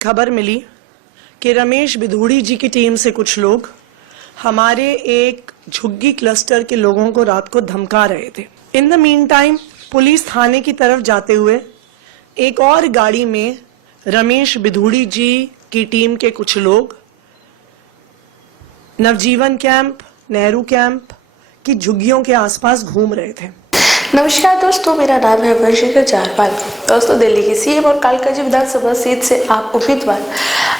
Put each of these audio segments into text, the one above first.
खबर मिली कि रमेश बिधूड़ी जी की टीम से कुछ लोग हमारे एक झुग्गी क्लस्टर के लोगों को रात को धमका रहे थे। In the meantime police थाने की तरफ जाते हुए एक और गाड़ी में रमेश बिधूड़ी जी की टीम के कुछ लोग नवजीवन कैंप, नेहरू कैंप की झुग्गियों के आसपास घूम रहे थे। नमस्कार दोस्तों, मेरा नाम है वर्षिका जारपाल। दोस्तों, दिल्ली की सीएम और कालकाजी विधानसभा सीट से आप उम्मीदवार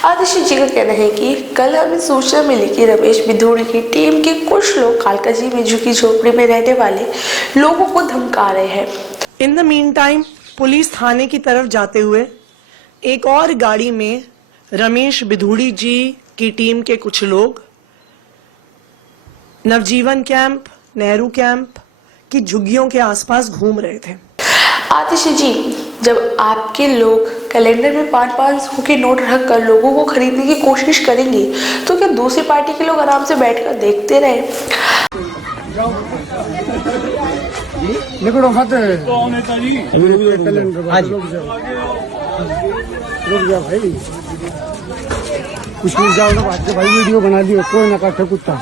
आतिशी जी का कहना है कि कल हमें सूचना मिली कि रमेश बिधूड़ी की टीम के कुछ लोग कालकाजी में झुग्गी झोपड़ी में रहने वाले लोगों को धमका रहे हैं। In the meantime police थाने की तरफ जाते हुए एक और गाड़ी में रमेश बिधूड़ी जी की टीम के कुछ लोग नवजीवन कैंप, नेहरू कैंप की झुग्गियों के आसपास घूम रहे थे। आतिशी जी, जब आपके लोग कैलेंडर में 500 के नोट रख कर लोगों को खरीदने की कोशिश करेंगे तो क्या दूसरी पार्टी के लोग आराम से बैठकर देखते रहे? कुछ नहीं जाओ ना, बात भाई वीडियो बना लियो, कोई ना काटे कुत्ता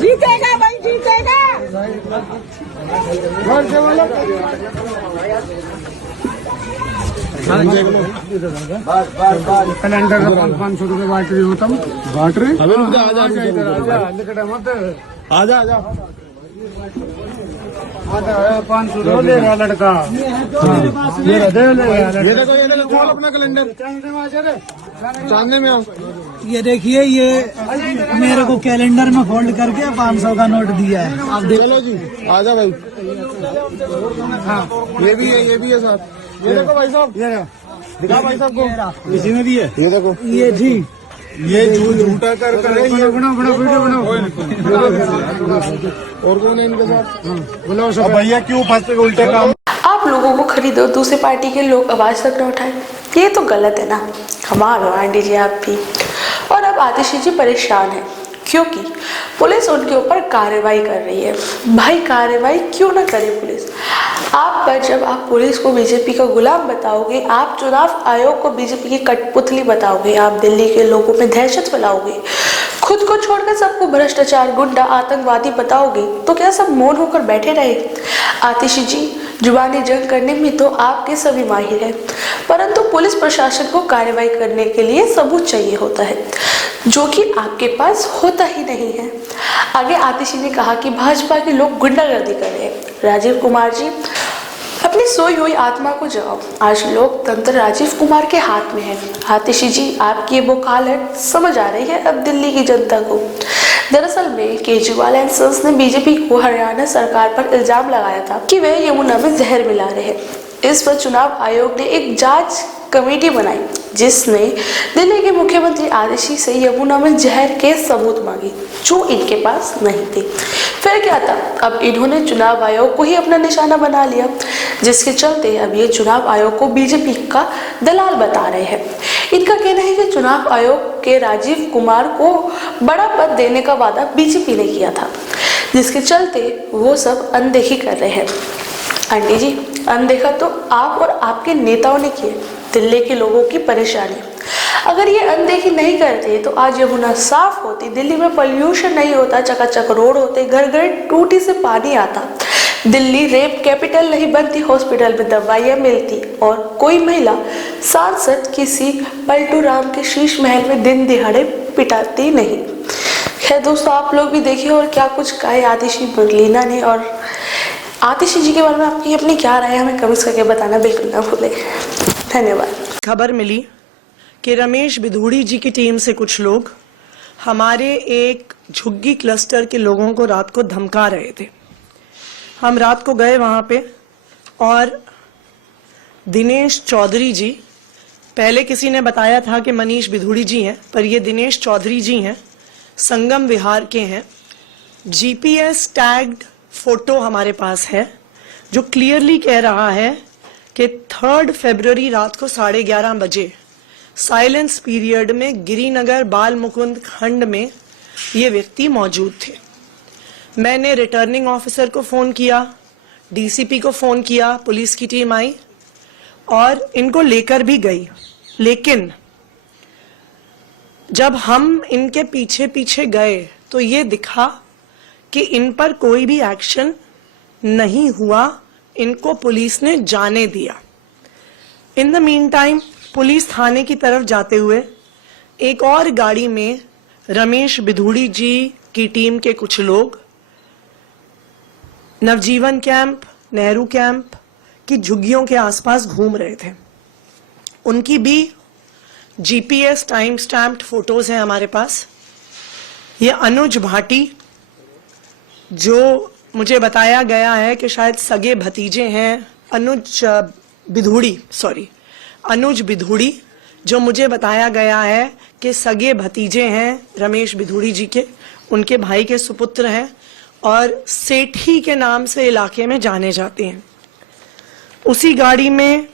जीतेगा भाई, जीतेगा। कैलेंडर 500 रुपये बांट रही हो तुम, बांट रहे आजा 500 दे रहा लड़का। ये देखो अपना कैलेंडर चांदने में आओ। ये देखिए, ये मेरे को कैलेंडर में फोल्ड करके 500 का नोट दिया है। आप देख चलो जी, आजा भाई। हाँ, ये भी है साथ। ये देखो भाई साहब, ये दिखा भाई साहब को, किसी ने दिया। ये देखो, ये जी, ये झूठा कर ये बनाओ वीडियो बनाओ। और कौन है इनके साथ? बुलाओ सब। भैया क्यों फंसते उल्टे काम? आप लोगों को खरीदो, दूसरी पार्टी के लोग आवाज तक न उठाए, ये तो गलत है ना। कमाल हो आंटी जी आप भी। और अब आतिशी जी परेशान है क्योंकि पुलिस उनके ऊपर कार्रवाई कर रही है। भाई, कार्रवाई क्यों ना करे पुलिस? आप पर जब आप पुलिस को बीजेपी का गुलाम बताओगे, आप चुनाव आयोग को बीजेपी की कठपुतली बताओगे, आप दिल्ली के लोगों में दहशत फैलाओगे, खुद को छोड़कर सबको भ्रष्टाचार, गुंडा, आतंकवादी बताओगे, तो क्या सब मौन होकर बैठे रहे? आतिशी जी, जुबानी जंग करने में तो आपके सभी माहिर हैं, परंतु पुलिस प्रशासन को कार्रवाई करने के लिए सबूत चाहिए होता है, जो कि आपके पास होता ही नहीं है। आगे आतिशी ने कहा कि भाजपा के लोग गुंडागर्दी कर रहे हैं। राजीव कुमार जी, अपनी सोई हुई आत्मा को जगाओ। आज लोकतंत्र राजीव कुमार के हाथ में है। आतिशी जी, आपकी ये वकालत समझ आ रही है अब दिल्ली की जनता को। दरअसल में केजरीवाल एंड सन्स ने बीजेपी को हरियाणा सरकार पर इल्जाम लगाया था कि वह यमुना में जहर मिला रहे हैं। इस पर चुनाव आयोग ने एक जांच कमेटी बनाई जिसने दिल्ली के मुख्यमंत्री आतिशी से यमुना में जहर के सबूत मांगे जो इनके पास नहीं थे। फिर क्या था, अब इन्होंने चुनाव आयोग को ही अपना निशाना बना लिया, जिसके चलते अब ये चुनाव आयोग को बीजेपी का दलाल बता रहे हैं। इनका कहना है कि चुनाव आयोग के राजीव कुमार को बड़ा पद देने का वादा बीजेपी ने किया था, जिसके चलते वो सब अनदेखी कर रहे हैं। आंटी जी, अनदेखा तो आप और आपके नेताओं ने किए दिल्ली के लोगों की परेशानी। अगर ये अनदेखी नहीं करते तो आज यमुना साफ होती, दिल्ली में पोल्यूशन नहीं होता, चकाचक रोड होते, घर घर टूटी से पानी आता, दिल्ली रेप कैपिटल नहीं बनती, हॉस्पिटल में दवाइयाँ मिलती और कोई महिला सांसद किसी पलटू राम के शीश महल में दिन दिहाड़े पिटाती नहीं। खैर दोस्तों, आप लोग भी देखिए और क्या कुछ कहे आतिशी मुरलीना ने, और आतिशी जी के बारे में आपकी अपनी क्या राय है हमें कमेंट्स करके बताना बिल्कुल ना भूलें। धन्यवाद। खबर मिली कि रमेश बिधूड़ी जी की टीम से कुछ लोग हमारे एक झुग्गी क्लस्टर के लोगों को रात को धमका रहे थे। हम रात को गए वहां पे और दिनेश चौधरी जी, पहले किसी ने बताया था कि मनीष बिधूड़ी जी हैं, पर ये दिनेश चौधरी जी हैं, संगम विहार के हैं। जीपीएस टैग्ड फोटो हमारे पास है जो क्लियरली कह रहा है कि 3 फरवरी रात को 11:30 बजे साइलेंस पीरियड में गिरिनगर बाल मुकुंद खंड में ये व्यक्ति मौजूद थे। मैंने रिटर्निंग ऑफिसर को फोन किया, डीसीपी को फोन किया, पुलिस की टीम आई और इनको लेकर भी गई, लेकिन जब हम इनके पीछे पीछे गए तो ये दिखा कि इन पर कोई भी एक्शन नहीं हुआ, इनको पुलिस ने जाने दिया। In the meantime police थाने की तरफ जाते हुए एक और गाड़ी में रमेश बिधूड़ी जी की टीम के कुछ लोग नवजीवन कैंप, नेहरू कैंप की झुग्गियों के आसपास घूम रहे थे। उनकी भी जीपीएस टाइम स्टैम्प्ड फोटोज हैं हमारे पास। ये अनुज भाटी, जो मुझे बताया गया है कि शायद सगे भतीजे हैं, अनुज बिधूड़ी, जो मुझे बताया गया है कि सगे भतीजे हैं रमेश बिधूड़ी जी के, उनके भाई के सुपुत्र हैं और सेठी के नाम से इलाके में जाने जाते हैं। उसी गाड़ी में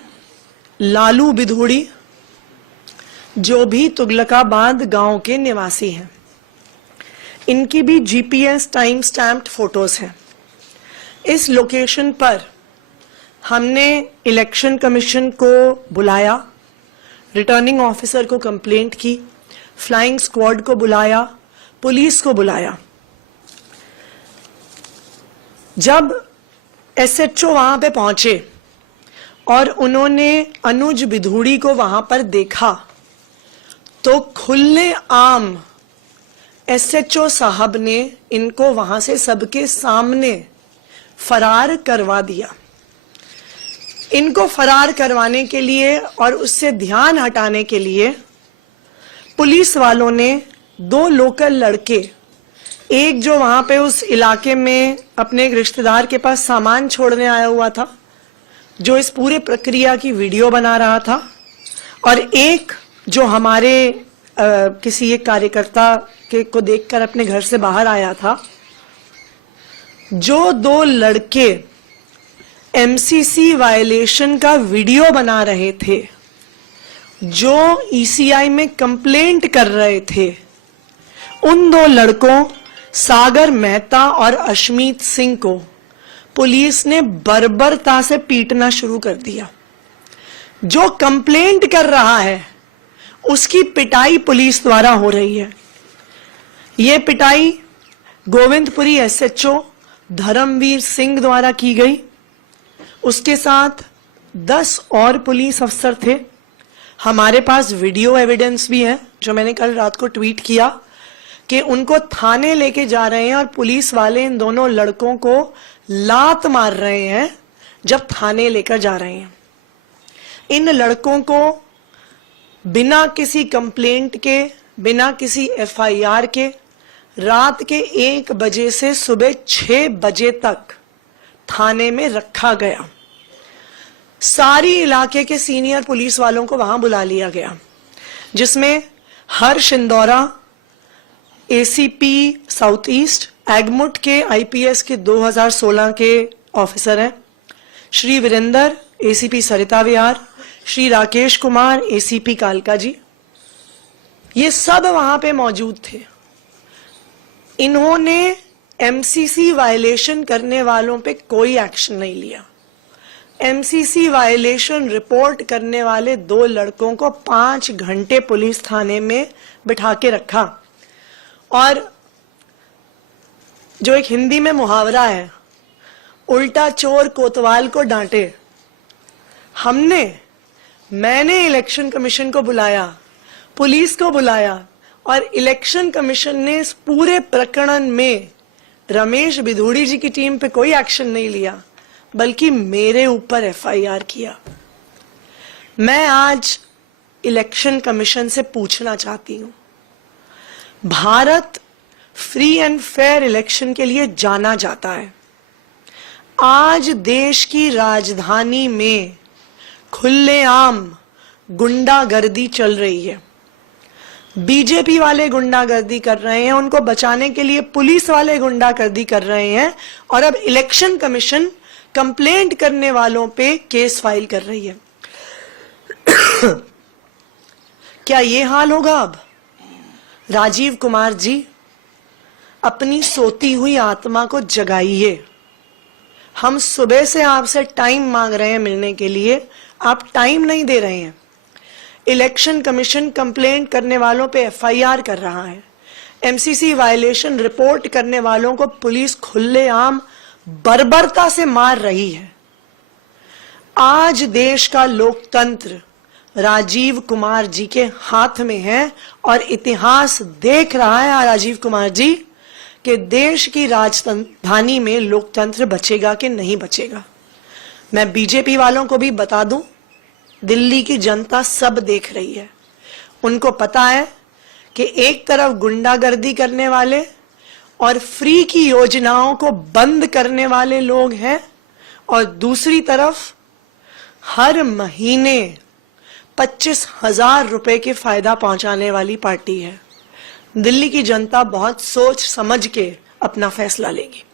लालू बिधूड़ी, जो भी तुगलकाबाद गांव के निवासी हैं, इनकी भी जीपीएस टाइम स्टैम्प्ड फोटोज हैं। इस लोकेशन पर हमने इलेक्शन कमीशन को बुलाया, रिटर्निंग ऑफिसर को कंप्लेंट की, फ्लाइंग स्क्वाड को बुलाया, पुलिस को बुलाया। जब एसएचओ वहां पे पहुंचे और उन्होंने अनुज बिधूड़ी को वहां पर देखा तो खुले आम एसएचओ साहब ने इनको वहां से सबके सामने फरार करवा दिया। इनको फरार करवाने के लिए और उससे ध्यान हटाने के लिए पुलिस वालों ने 2 लोकल लड़के, एक जो वहां पे उस इलाके में अपने एक रिश्तेदार के पास सामान छोड़ने आया हुआ था, जो इस पूरे प्रक्रिया की वीडियो बना रहा था, और एक जो हमारे किसी एक कार्यकर्ता के को देखकर अपने घर से बाहर आया था। जो 2 लड़के एमसीसी वायलेशन का वीडियो बना रहे थे, जो ईसीआई में कंप्लेंट कर रहे थे, उन 2 लड़कों सागर मेहता और अशमीत सिंह को पुलिस ने बर्बरता से पीटना शुरू कर दिया। जो कंप्लेंट कर रहा है उसकी पिटाई पुलिस द्वारा हो रही है। ये पिटाई गोविंदपुरी एसएचओ धर्मवीर सिंह द्वारा की गई। उसके साथ 10 और पुलिस अफसर थे। हमारे पास वीडियो एविडेंस भी है, जो मैंने कल रात को ट्वीट किया, कि उनको थाने लेके जा रहे हैं और पुलिस वाले इन दोनों लड़कों को लात मार रहे हैं जब थाने लेकर जा रहे हैं। इन लड़कों को बिना किसी कंप्लेंट के, बिना किसी एफआईआर के, रात के 1 बजे से सुबह 6 बजे तक थाने में रखा गया। सारी इलाके के सीनियर पुलिस वालों को वहां बुला लिया गया, जिसमें हर्ष इंदौरा एसीपी साउथ ईस्ट, एगमुट के आईपीएस के 2016 के ऑफिसर हैं, श्री वीरेंद्र एसीपी सरिता विहार, श्री राकेश कुमार एसीपी कालका जी, ये सब वहां पे मौजूद थे। इन्होंने एमसीसी वायलेशन करने वालों पे कोई एक्शन नहीं लिया। एमसीसी वायलेशन रिपोर्ट करने वाले 2 लड़कों को 5 घंटे पुलिस थाने में बिठा के रखा। और जो एक हिंदी में मुहावरा है, उल्टा चोर कोतवाल को डांटे, मैंने इलेक्शन कमीशन को बुलाया, पुलिस को बुलाया, और इलेक्शन कमीशन ने इस पूरे प्रकरण में रमेश बिधूड़ी जी की टीम पे कोई एक्शन नहीं लिया, बल्कि मेरे ऊपर एफआईआर किया। मैं आज इलेक्शन कमीशन से पूछना चाहती हूं, Bharat free and fair election के लिए जाना जाता है। आज देश की राजधानी में खुलेआम गुंडागर्दी चल रही है। बीजेपी वाले गुंडागर्दी कर रहे हैं, उनको बचाने के लिए पुलिस वाले गुंडागर्दी कर रहे हैं, और अब इलेक्शन कमीशन कंप्लेंट करने वालों पे केस फाइल कर रही है। क्या ये हाल होगा अब? राजीव कुमार जी, अपनी सोती हुई आत्मा को जगाइए। हम सुबह से आपसे टाइम मांग रहे हैं मिलने के लिए, आप टाइम नहीं दे रहे हैं। इलेक्शन कमीशन कंप्लेंट करने वालों पे एफआईआर कर रहा है। एमसीसी वायलेशन रिपोर्ट करने वालों को पुलिस खुलेआम बर्बरता से मार रही है। आज देश का लोकतंत्र राजीव कुमार जी के हाथ में है और इतिहास देख रहा है राजीव कुमार जी कि देश की राजधानी में लोकतंत्र बचेगा कि नहीं बचेगा। मैं बीजेपी वालों को भी बता दूं, दिल्ली की जनता सब देख रही है। उनको पता है कि एक तरफ गुंडागर्दी करने वाले और फ्री की योजनाओं को बंद करने वाले लोग हैं और दूसरी तरफ हर महीने 25,000 रुपए के फायदा पहुंचाने वाली पार्टी है। दिल्ली की जनता बहुत सोच समझ के अपना फैसला लेगी।